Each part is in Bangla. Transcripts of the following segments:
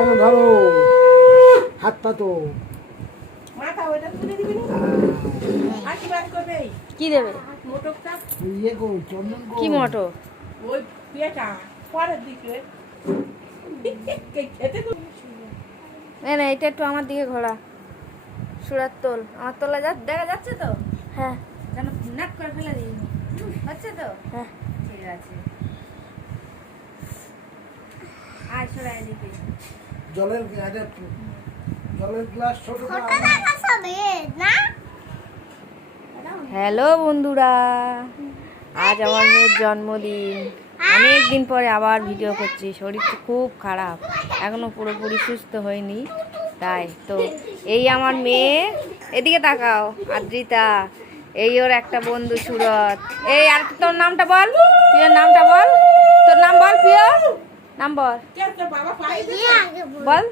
ধরো ধরো হাত পাতো মাথা ওইটা তুলে দিবি না আশীর্বাদ করবে কি দেবে? মোটরটা ইয়ে গো চন্দন গো কি মটো? ওই পেটা পরের দিকে খেতে তো না এটা একটু আমার দিকে ঘোরা। সুরাত তোল, আমার তোলা দেখা যাচ্ছে তো? হ্যাঁ। যেন নাক করে ফেলে দিই, হচ্ছে তো? হ্যাঁ ঠিক আছে। আয় সরা এদিকে। জলের গ্লাস ছোট না। হ্যালো বন্ধুরা, আজ আমার মেয়ের জন্মদিন। অনেক দিন পরে আবার ভিডিও করছি। শরীরটা খুব খারাপ, এখনো পুরোপুরি সুস্থ হয়নি। তাই তো এই আমার মেয়ে, এদিকে তাকাও, আদ্রিতা। এই ওর একটা বন্ধু সুরত। এই আর তোর নামটা বল, প্রিয়র নামটা বল। তোর নাম বল, প্রিয় নাম বল। বল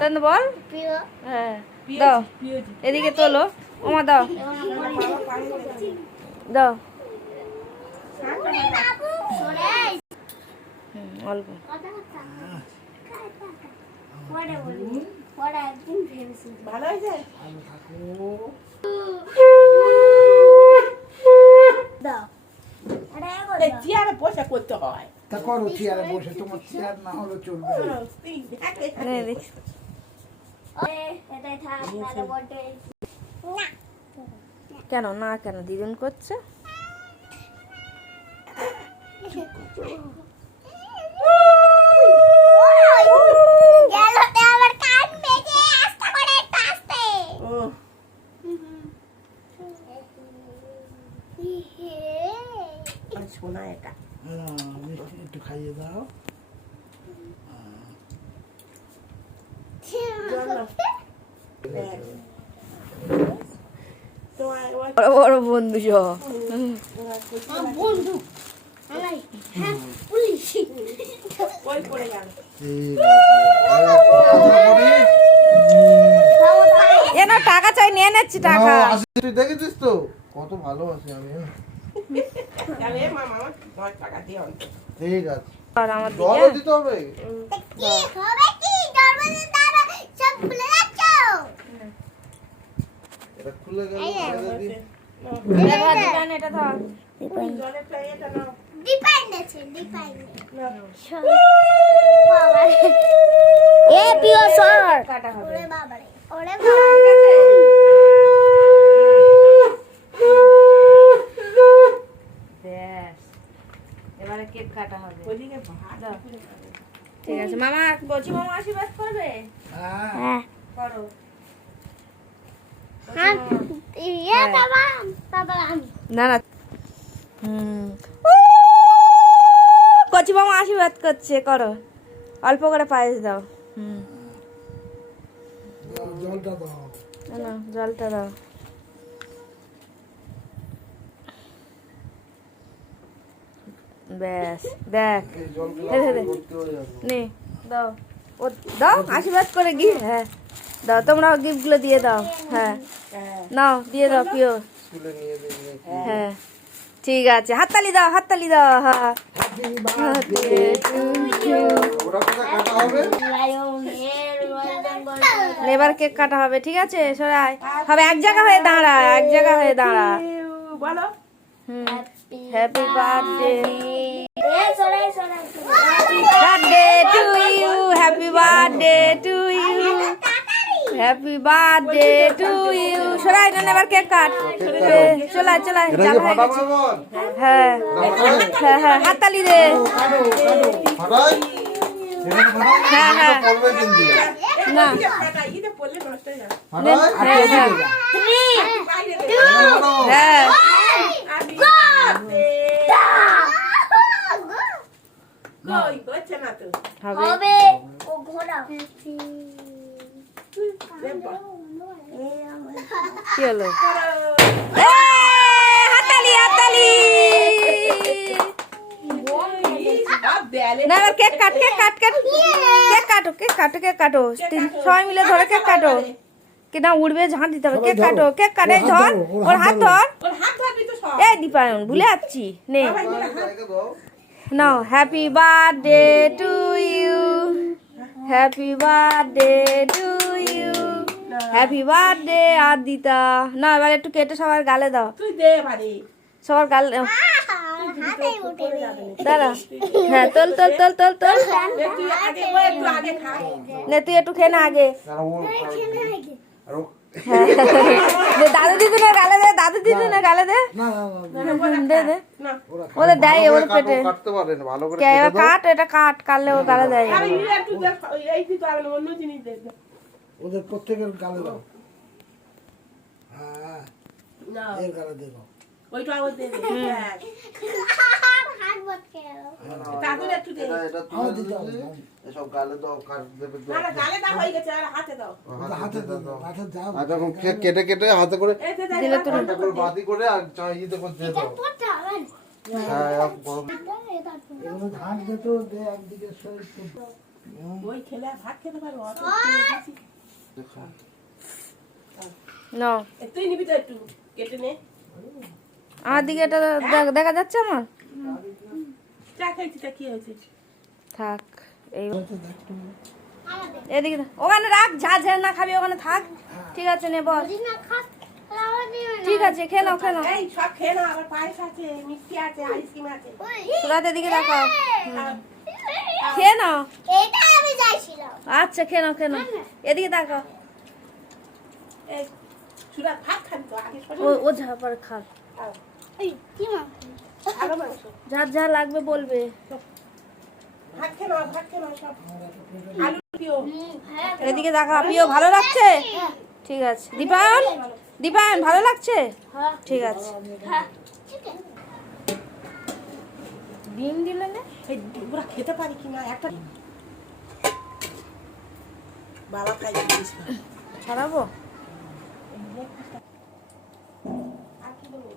তোর বল। হ্যাঁ দাও, এদিকে তোলো। ওমা দাও দাও। অল্প ভালো হয়েছে চেয়ারে বসে করতে হয়। তা করো চেয়ারে বসে, তোমার চেয়ার না হলে চলবে না। কেন না, কেন দিদুন করছে? শোনা এটা একটু খাইয়ে দাও। বড় বড় বন্ধু সহ বন্ধু পুলিশ ওই পড়ে গেল। এ না টাকা চাই, নিয়ে নিচ্ছি টাকা। দেখেছিস তো কত ভালো আছি আমি। তাহলে মামা 10 টাকা দিয়ে অন্ত ঠিক আছে, আর আমার জলও দিকে দিতে হবে। কি হবে কি জন্মদিন দাদা সব ভুলে যাচ্ছ? এটা খুলে গেল। এটা ধর। জলের প্লেটটা নাও। ডিপেন্ডেন্স এ পিও সর কাটা হবে। ওরে বাবা রে, ওরে ব্যাস, এবারে কেক কাটা হবে। ওইদিকে ভাত দাও। ঠিক আছে মামা, বলছি মামা আশীর্বাদ করবে? হ্যাঁ করো। হ্যাঁ ইয়ে বাবা বাবা না না, কচি মামা আশীর্বাদ করছে, করো। অল্প করে পায়েস দাও। জলটা দাও। না জলটা দাও। ব্যাস দেখ, এই জল ভর্তি হয়ে যাবে। নে দাও, ও দাও আশীর্বাদ করে গিয়ে। হ্যাঁ দাও, তোমরা গিফটগুলো দিয়ে দাও। হ্যাঁ নাও, দিয়ে দাও প্রিয়। স্কুলে নিয়ে দিলে হ্যাঁ ঠিক আছে, হাততালি দাও, হাততালি দাও। হ্যাঁ ওরা কোথায় কাটা হবে? এবার কেক কাটা হবে। ঠিক আছে সরাই হবে, এক জায়গা হয়ে দাঁড়া, এক জায়গা হয়ে দাঁড়া। বলো happy birthday to you, happy birthday to you, happy birthday to you. সরাই না, এবার কেক কাট। চলাই চলাই, এটা চাল কি হয়ে ফাটাবো গেছে। বল? হ্যাঁ হ্যাঁ হ্যাঁ, হাততালি দে। ফাটাই? এটা কি ফাটাই? হ্যাঁ, হ্যাঁ। এটা পড়বে কিন্তু। না ফাটা ইতে পড়লে নষ্ট হয়ে যাবে। ফাটাই? আর হ্যাঁ, কে হ্যাঁ। দিবে? বাইরে ফাটাও। হ্যাঁ আমি কই হচ্ছে না তো। হবে। হবে ও ঘোড়া কি হলো? হাততালি হাততালি। না এবার cake cut, cake cut, cake কাটো, কেক কাটো, কেক কাটো। সবাই মিলে ধরে কেক কাটো। কে না উড়বে, ঝাঁট দিতে হবে। কেক কাটো, কেক কাটে, ধর ওর হাত ধর। ওর হাত ধরবি তো সব। এই দীপায়ন ভুলে যাচ্ছি। নে রেখে দাও। নাও, happy birthday to you, happy birthday to you, happy birthday Aditya. না এবার একটু কেটে সবার গালে দাও, তুই দে বাড়ি সবার গালে হাতে উঠে দাঁড়া। হ্যাঁ তোল তোল তোল তোল তোল, তুই আগে ও একটু আগে খা নে তুই একটু খেয়ে না আগে। আর ও আর ও হ্যাঁ। দে, দাদু দিদিনের গালে দে, দাদু দিদিনের গালে দে, না না না দে দে। না ওরা ওদের দেয় ওর পেটে। কাটতে পারে না ভালো করে কে এবার কাট, এটা কাট, কাটলে ওর গালে দেয়। আরে এই একটু দে এই তুই তো আর অন্য জিনিস দে ওদের প্রত্যেকের গালে দাও। হ্যাঁ, না এর গালে দেবো। ওইটা আবার দে হাত বটকে গেল তাদের একটু দে এটা আমার দিতে হবে। এসব গালে দাও কাট দেবে তো না না গালে দাও হয়ে গেছে আর হাতে দাও ওদের হাতে দাও, হাতে দাও। আচ্ছা কেটে কেটে হাতে করে এই দে দিলে তো একটা করে বাদি করে আর ইতে করে দিয়ে দাও। পড়তে হবে হ্যাঁ এক বড় এগুলো ধান দিত, দে একদিকে শরীর তো। ওই খেলে আর ভাত খেতে পারবো অত নাও তুই নিবি তো একটু কেটে নে আমার দিকে এটা দেখা যাচ্ছে আমার? চা খাইছি তা কি হয়েছে থাক এই এদিকে না। ওখানে রাখ, ঝাঁ ঝাঁ না খাবি ওখানে থাক। ঠিক আছে নে বস। না খাস খাওয়া দিও না ঠিক আছে খেয়ে নাও খেয়ে নাও। এই সব খেয়ে নাও আবার পায়েস আছে মিষ্টি আছে আইসক্রিম আছে তোরাতে দিকে দেখো, খেয়ে নাও। এটা আমি চাইছিলাম আচ্ছা খেয়ে নাও খেয়ে নাও, এদিকে দেখো। এই চুলা ভাত খাবি তো আগে সরে ও ঝা পরে খাক, এই কি মা ভালো মাংস যার যা লাগবে বলবে। ভাত খেয়ে নাও ভাত খেয়ে নাও সব আলু দিও এদিকে দেখা, পিও ভালো লাগছে? ঠিক আছে। দীপায়ন, দীপায়ন ভালো লাগছে? ঠিক আছে। হ্যাঁ ঠিক আছে ডিম দিলে না? এই ওরা খেতে পারি কিনা একটা বাবা খাই দিস ছাড়াবো? আর কি দেবো